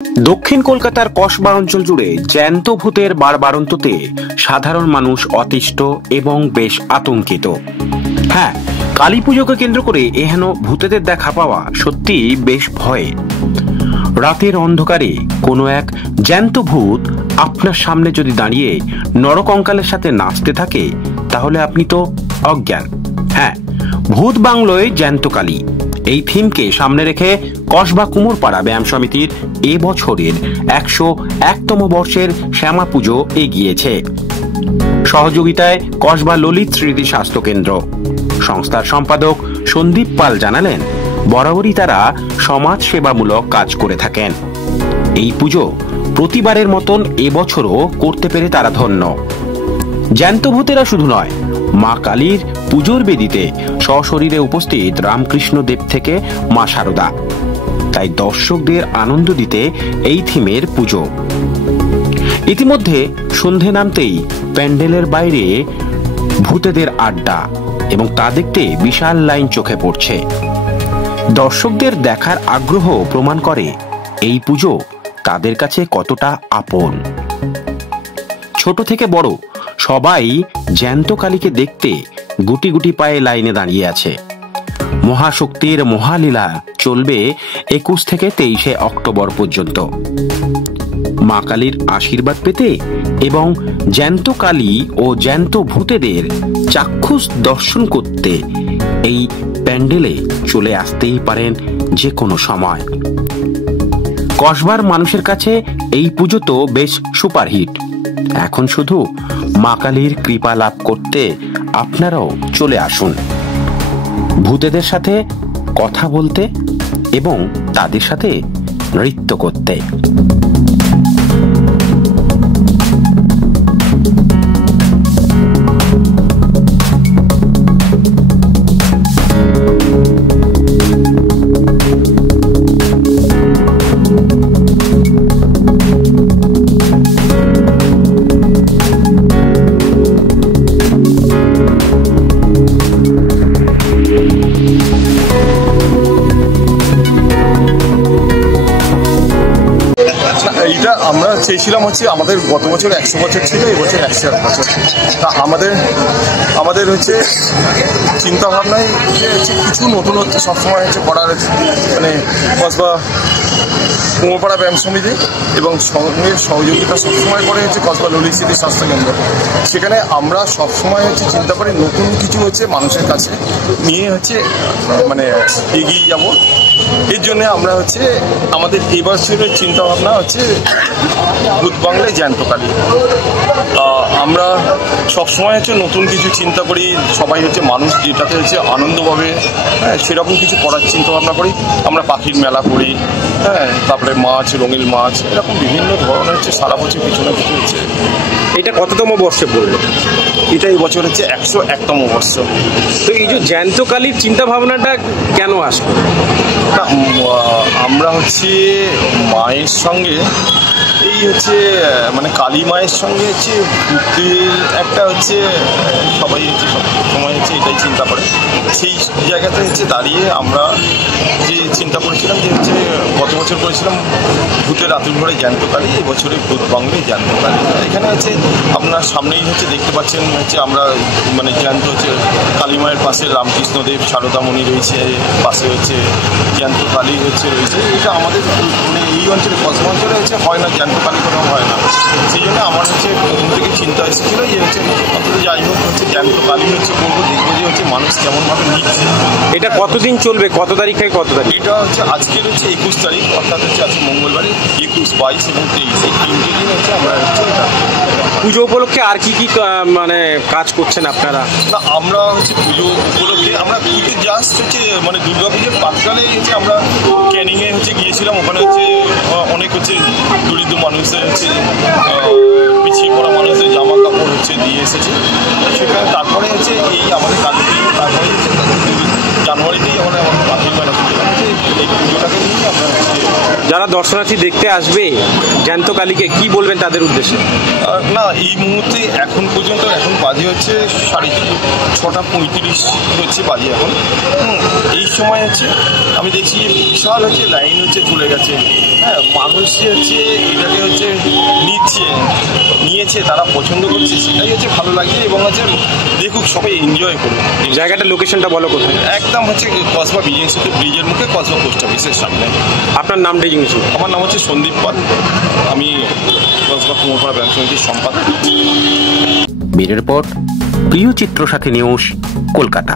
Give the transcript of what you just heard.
দক্ষিণ কলকাতার কসবা অঞ্চল জুড়ে জ্যান্ত ভূতের বাড়বাড়ন্ততে সাধারণ মানুষ অতিষ্ঠ এবং বেশ আতঙ্কিত। হ্যাঁ, কালী পুজোকে কেন্দ্র করে এহেন ভূতেদের দেখা পাওয়া সত্যি বেশ ভয়ের। রাতের অন্ধকারে কোনো এক জ্যান্ত ভূত আপনার সামনে যদি দাঁড়িয়ে নরকঙ্কালের সাথে নাচতে থাকে তাহলে আপনি তো অজ্ঞান। হ্যাঁ, ভূত বাংলোয় জ্যান্ত কালী এই থিমকে সামনে রেখে কসবা কুমোরপাড়া ব্যায়াম সমিতির এবছরের 101তম বর্ষের শ্যামা পুজো এগিয়েছে। সহযোগিতায় কসবা ললিত স্মৃতি স্বাস্থ্য কেন্দ্র সংস্থার সম্পাদক সন্দীপ পাল জানালেন, বরাবরই তারা সমাজ সেবামূলক কাজ করে থাকেন। এই পুজো প্রতিবারের মতন এবছরও করতে পেরে তারা ধন্য। জ্যান্ত ভূতেরা শুধু নয়, মা কালীর পুজোর বেদিতে সশরীরে উপস্থিত রামকৃষ্ণ দেব থেকে মা শারদা। তাই দর্শকদের আনন্দ দিতে এই থিমের পুজো। ইতিমধ্যে সন্ধে নামতেই প্যান্ডেলের বাইরে ভূতেদের আড্ডা এবং তা দেখতে বিশাল লাইন চোখে পড়ছে। দর্শকদের দেখার আগ্রহ প্রমাণ করে এই পুজো তাদের কাছে কতটা আপন। ছোট থেকে বড় সবাই জ্যান্ত কালীকে দেখতে গুটি গুটি পায়ে লাইনে দাঁড়িয়ে আছে। মহাশক্তির মহালীলা চলবে 21 থেকে 23 অক্টোবর পর্যন্ত। মা কালীর আশীর্বাদ পেতে এবং জ্যান্ত কালী ও জ্যান্ত ভূতেদের চাক্ষুষ দর্শন করতে এই প্যান্ডেলে চলে আসতেই পারেন যে কোনো সময়। কসবার মানুষের কাছে এই পুজো তো বেশ সুপারহিট। এখন শুধু মা কালীর কৃপা লাভ করতে আপনারাও চলে আসুন, ভূতেদের সাথে কথা বলতে এবং তাদের সাথে নৃত্য করতে। এইটা আমরা চেয়েছিলাম হচ্ছে আমাদের গত বছর 100 বছর ছিল, এবছর 101 বছর। তা আমাদের হচ্ছে চিন্তা ভাবনায় যে হচ্ছে কিছু নতুনত্ব সবসময় হচ্ছে করার, মানে কসবা কুমোরপাড়া ব্যায়াম সমিতি এবং সঙ্গে সহযোগিতা সবসময় করে হচ্ছে কসবা ললিত স্মৃতি স্বাস্থ্য কেন্দ্র। সেখানে আমরা সবসময় হচ্ছে চিন্তা করি নতুন কিছু হচ্ছে মানুষের কাছে নিয়ে হচ্ছে মানে এগিয়ে যাব। এর জন্য আমরা হচ্ছে আমাদের এবছরের চিন্তা ভাবনা হচ্ছে ভূত বাংলায় জ্যান্ত কালী। আমরা সবসময় হচ্ছে নতুন কিছু চিন্তা করি, সবাই হচ্ছে মানুষ যেটাতে হচ্ছে আনন্দ পাবে, হ্যাঁ সেরকম কিছু করার চিন্তা ভাবনা করি। আমরা পাখির মেলা করি, হ্যাঁ তারপরে মাছ, রঙিন মাছ, এরকম বিভিন্ন ধরনের হচ্ছে সারা বছর কিছু না কিছু হচ্ছে। এটা কততম বর্ষে পড়লো? এটা এই বছর হচ্ছে 101তম বর্ষ। তো এই যে জ্যান্ত কালীর চিন্তা ভাবনাটা কেন আসবে? আমরা হচ্ছে মায়ের সঙ্গে এই হচ্ছে মানে কালী মায়ের সঙ্গে হচ্ছে ভূতের একটা হচ্ছে সবাই হচ্ছে সব সময় হচ্ছে এটাই চিন্তা করে। সেই জায়গাতে হচ্ছে দাঁড়িয়ে আমরা যে চিন্তা করেছিলাম যে হচ্ছে গত বছর করেছিলাম ভূতের রাতুল ঘরে জ্যান্ত কালী, এই বছরে ভূত বাংলায় জ্যান্ত কালী। এখানে হচ্ছে আপনার সামনেই হচ্ছে দেখতে পাচ্ছেন হচ্ছে আমরা মানে জ্যান্ত হচ্ছে কালী মায়ের পাশে রামকৃষ্ণদেব শারদামণি রয়েছে, পাশে হচ্ছে জ্যান্ত কালী হচ্ছে রয়েছে। এটা আমাদের মানে এই অঞ্চলে কসবা অঞ্চলে হচ্ছে হয় না, জ্যান্ত কালী কোনো হয় না। সেই জন্য আমার হচ্ছে প্রথম থেকে চিন্তা এসেছিলো যে হচ্ছে অন্তত যাই হোক হচ্ছে জ্যান্ত কালী হচ্ছে করবো, দেখবো যে হচ্ছে মানুষ কেমনভাবে নিচ্ছে। এটা কতদিন চলবে, কত তারিখ থেকে কত তারিখ? এটা হচ্ছে আজকের হচ্ছে 21 তারিখ, অর্থাৎ হচ্ছে আজকে মঙ্গলবারে 21, 22 এবং 23 এই 3টে দিন হচ্ছে আমরা হচ্ছে এটা পুজো উপলক্ষে আর কি মানে কাজ করছেন আপনারা? না, আমরা হচ্ছে পুজো উপলক্ষে আমরা পুজো জাস্ট হচ্ছে মানে দুর্গা পুজোর প্রাককালে হচ্ছে আমরা ক্যানিংয়ে হচ্ছে গিয়েছিলাম। ওখানে হচ্ছে অনেক হচ্ছে দরিদ্র মানুষদের হচ্ছে পিছিয়ে পড়া মানুষদের জামা কাপড় হচ্ছে দিয়ে এসেছে সেখানে। তারপরে হচ্ছে এই আমাদের কালী পুজো, তারপরে হচ্ছে জানুয়ারিতেই আমরা পাখির মেলা এই পুজোটাকে নিয়ে আমরা হচ্ছে যারা দর্শনার্থী দেখতে আসবে জ্যান্ত কালীকে, কি বলবেন তাদের উদ্দেশ্যে? না, এই মুহূর্তে এখন পর্যন্ত এখন বাজে হচ্ছে 6:35 হচ্ছে বাজে এখন। এই সময় হচ্ছে আমি দেখছি বিশাল হচ্ছে লাইন হচ্ছে চলে গেছে। হ্যাঁ, মানুষ হচ্ছে এটাকে হচ্ছে নিয়েছে, তারা পছন্দ করছে, সেটাই হচ্ছে ভালো লাগছে। এবং হচ্ছে দেখুক, সবাই এনজয় করুক। জায়গাটা লোকেশনটা বলো কোথায়? একদম হচ্ছে কসবা বিজনেস ব্রিজের মুখে, কসবা পোস্ট অফিসের সামনে। আপনার নামটা জিজ্ঞেস? আমার নাম হচ্ছে সন্দীপ পাল, আমি কসবা কুমোরপাড়া ব্যাংক সমিতির সম্পাদক। ব্যুরো রিপোর্ট, প্রিয় চিত্র সাথী নিউজ, কলকাতা।